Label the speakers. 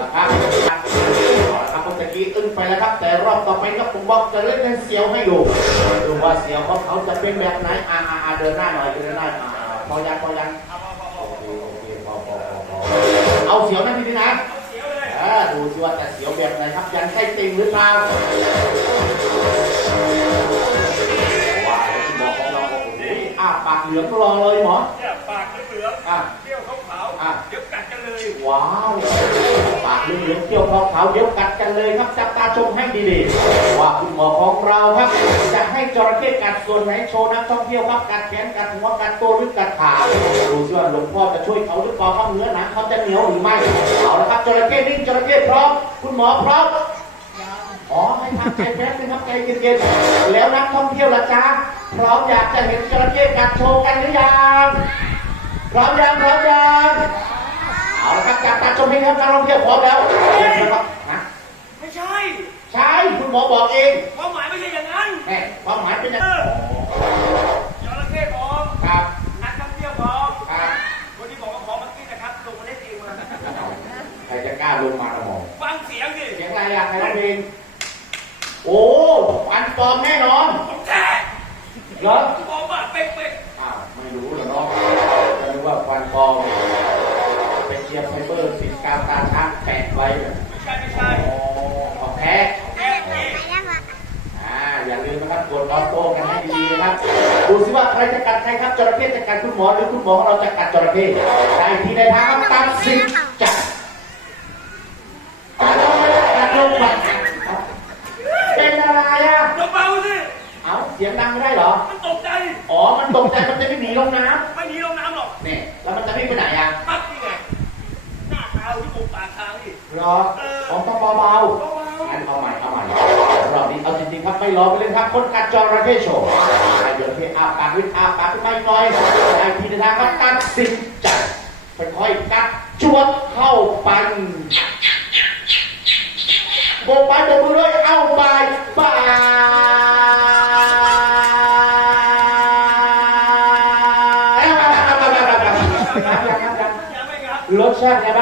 Speaker 1: ละครับเอาละครับเมื่อกี้อึ้งไปแล้วครับ แต่รอบต่อไปครับผมบอกจะเล่นให้เสียวให้ดูดูว่าเสียวของเขาจะเป็นแบบไหนอ่าอ่าอ่าเดินหน้าหน่อยเดินหน้าอ่าพอยังพอยังโอเคโอเคพอพอพอพอเอาเสียวนั่นทีนี้นะเออดูสิว่าจะเสียวแบบไหนครับยันใช่ติงหรือเปล่าว่าแล้วคุณหมอของเราบอกโอ้โหอ้าปากเหลืองรอเลยหมอ
Speaker 2: เนี่ยปากเหลือง
Speaker 1: อะ
Speaker 2: ๆเขี้ยวขาว
Speaker 1: อะ
Speaker 2: ๆเดี๋ยวกัดกันเลย
Speaker 1: ว้าวปากเหลืองเกี่ยวขาวเดี๋ยวกัดกันเลยครับจับตาชมให้ดีๆว่าคุณหมอของเราครับ จะให้จระเข้กัดส่วนไหนโชว์นักท่องเที่ยวครับกัดแขนกัดหัวกัดตัวหรือกัดขาดูสิว่าหลวงพ่อจะช่วยเขาหรือเปล่าครับเนื้อหนังเขาจะเหนียวหรือไม่เอาละครับจระเข้นิ่งจระเข้พร้อมคุณหมอพร้อมอ๋อให้ทำใจแป๊บนึงครับใจเย็นๆแล้วนักท่องเที่ยวล่ะจ๊ะพร้อมอยากจะเห็นจระเข้กัดโชว์กันหรือยังพร้อมยังพร้อมยังเอา ละครับจากตาชมให้ครับนักท่องเที่ยวพร้อมแล้วเรียนนะครับฮะ
Speaker 2: ไม่ใช่
Speaker 1: ใช่คุณหมอบอกเอง
Speaker 2: ความหมายไม่ใช่อย่างนั้น
Speaker 1: แหมความหมายเป็นอย่าง
Speaker 2: เอ
Speaker 1: นั้น
Speaker 2: อจระเข้พร้อม
Speaker 1: ครับ
Speaker 2: นักท่องเที่ยวพร้อม
Speaker 1: ครับ
Speaker 2: คนที่บอกว่าพร้อมเมื่อกี้นะครับลงมาเล่นเองมา
Speaker 1: ใครจะกล้าลงมาละหมอ
Speaker 2: ฟังเสียงดิ
Speaker 1: เสียงอะไรอะใครร้องเพลงโอ้ฟันปลอมแน่นอน
Speaker 2: ของแท้
Speaker 1: เหรอ
Speaker 2: พร้อมอะเป๊ะ
Speaker 1: อ้าวไม่รู้เหรอเนาะจะรู้ว่าฟันปลอมเป็นเทียมไฟเบอร์ ว้ไม่
Speaker 2: ใช่ไม่ใช่
Speaker 1: อ๋อของแท้
Speaker 2: องแท้
Speaker 1: อ่าอย่าลืมนะครับกดออโต้กันให้ดีนะครับ ดูสิว่าใครจะกัดใครครับจระเข้จะกัดคุณหมอหรือคุณหมอของเราจะกัดจระเข้ได้ทีในทางครับตัดสินใจกัดลงไปกัดลงไปเป็นอะไรอะ
Speaker 2: เบาๆสิ
Speaker 1: เอ้าเสียงดังไม่ได้เหรอ
Speaker 2: มันตกใจ
Speaker 1: อ๋อ มันตกใจมันจะไม่หนีลงน้ำ
Speaker 2: ไม่หนีลงน้ำหรอก
Speaker 1: เนี่ยแล้ว รอของต้องเบาๆงั้นเอาใหม่เอาใหม่รอบนี้เอาจริงๆครับไม่รอไปเลยครับคนกัดจอระเข้โชว์ไอ้จระเข้อาปากวิทอาปากขึ้นมาอีกหน่อยไอ้ทีนทางครับตัดสินใจค่อยๆกัดจวดเข้าไปโบกไปโบกมือเลยเอาไปบาย
Speaker 2: ๆยังไม่ครับ
Speaker 1: รสชาติไงบ้าง